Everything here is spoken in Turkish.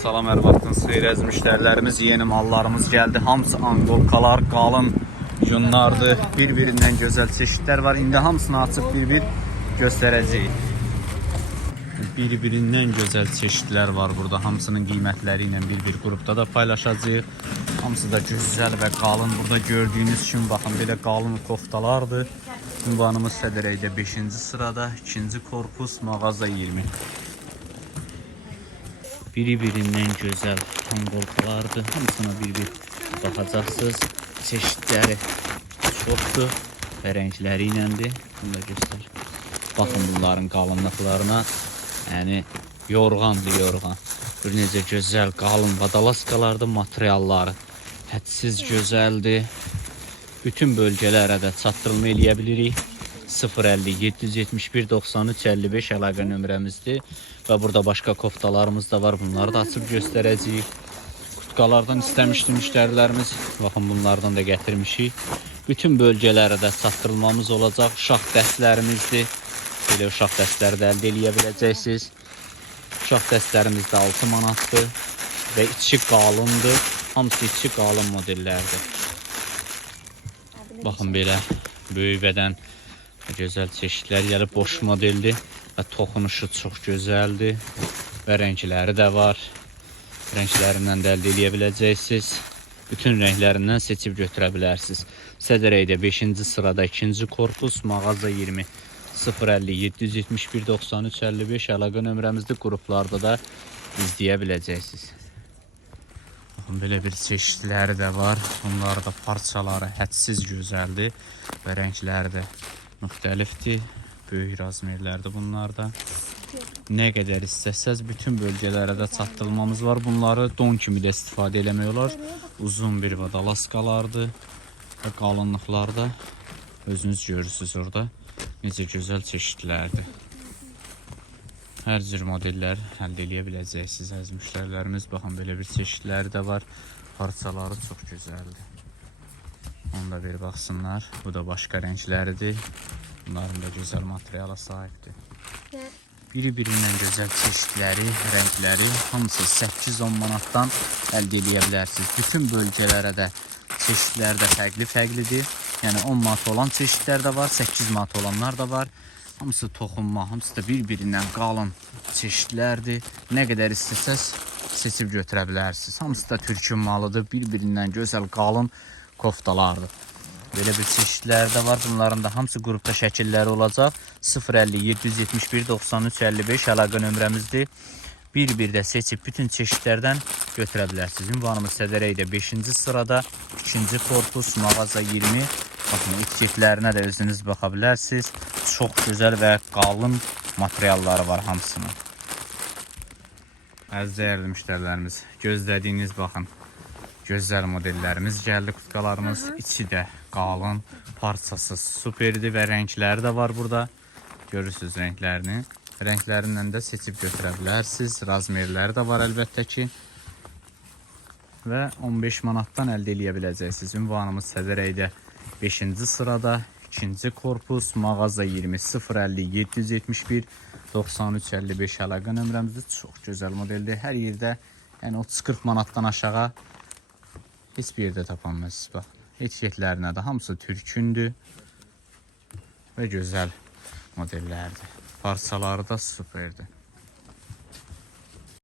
Salam hər vaxtınız xeyir əziz müştərilərimiz, yeni mallarımız gəldi. Hamısı angolkalar, qalın yunlardır. Bir-birindən gözəl çeşidlər var. İndi hamısını açıb bir-bir göstərəcəyik. Bir-birindən gözəl çeşidlər var burada. Hamısının qiymətləri ilə bir-bir qrupda da paylaşacağıq. Hamısı da gözəl və qalın. Burada gördüyünüz kimi baxın belə qalın koftalardır. Ünvanımız Sədərəydə 5-ci sırada, 2-ci korpus, mağaza 20. Biri-birindən gözəl tangolkalardır. Hamısına bir-bir baxacaqsınız. Çeşidləri çoxdur və rəngləri iləndir. Bunu da göstər. Bunların qalınlıqlarına. Yəni yorğandır yorğan. Bir necə gözəl qalın vadalaskalardır materialları. Hədsiz gözəldir. Bütün bölgələrə də çatdırılma eləyə bilirik. 050 771 93 55 əlaqə nömrəmizdir və burada başqa koftalarımız da var. Bunları da açıb göstərəcəyik. Kutkalardan istəmişdi müştərilərimiz. Baxın bunlardan da gətirmişik. Bütün bölgələrə də çatdırılmamız olacaq. Uşaq dəstlərimizdir. Belə uşaq dəstləri də əldə eləyə biləcəksiniz. Uşaq dəstlərimiz də 6 manatdır və içi qalındır. Hamısı içi qalın modellərdir. Baxın belə böyük bədən gözəl çeşidlər gəlib boş modeldir və toxunuşu çox gözəldir və rəngləri də var. Rənglərindən də əldə edə biləcəksiniz. Bütün rənglərindən seçib götürə bilərsiniz. Sədərəydə 5-ci sırada 2-ci korpus, mağaza 20 050 771 93 55 əlaqə nömrəmizdə qruplarda da izləyə biləcəksiniz. Baxın belə bir çeşidləri də var. Bunlar da parçaları hədsiz gözəldir və rəngləri də müxtəlifdir. Böyük razmerlərdir bunlar da. Nə qədər istəsəz bütün bölgələrə də çatdırılmamız var. Bunları don kimi də istifadə eləmək olar. Uzun bir vadalaskalardır və qalınlıqlarda özünüz görürsüz orada. Necə gözəl çeşidlərdir. Hər cür modellər əldə edə biləcəksiniz əziz müştərilərimiz. Baxın belə bir çeşidləri də var. Parçaları çox gözəldir. Onu da bir baxsınlar. Bu da başqa rəngləridir. Bunların da gözəl materiala sahibdir. Biri-birindən gözəl çeşidləri, rəngləri hamısı 8-10 manatdan əldə edə bilərsiniz. Bütün bölgələrə də çeşidlər də fərqli-fərqlidir. Yəni 10 manat olan çeşidlər də var, 8 manat olanlar da var. Hamısı toxunma, hamısı da bir-birindən qalın çeşidlərdir. Nə qədər istəsəz seçib götürə bilərsiniz. Hamısı da türkün malıdır. Bir-birindən gözəl qalın koftalardır. Belə bir çeşidləri də var. Bunların da hamısı qrupda şəkilləri olacaq. 050 771 93 55 əlaqə nömrəmizdir. Bir-bir də seçib bütün çeşidlərdən götürə bilərsiniz. Ünvanımız Sədərəydə 5-ci sırada, 2-ci korpus, mağaza 20. Baxın, etiketlərinə də özünüz baxa bilərsiniz. Çox gözəl və qalın materialları var hamısının. Əziz dəyərli müştərilərimiz, gözlədiyiniz baxın. Gözəl modellərimiz gəldi, kutkalarımız. İçi də qalın, parçasız, superdir və rəngləri də var burada. Görürsüz rənglərini. Rənglərindən də seçib götürə bilərsiniz. Razmerləri də var əlbəttə ki. Və 15 manatdan əldə biləcəksiniz. Ünvanımız Sədərəydə 5-ci sırada, 2-ci korpus, mağaza 20 050 771 93 55 əlaqə nömrəmizdir. Çox gözəl modeldir. Hər yerdə yəni 30-40 manatdan aşağı heç bir yerdə tapanmazsınız. Bax, etiketlərinə də hamısı türkündür və gözəl modellərdir. Parçaları da superdir.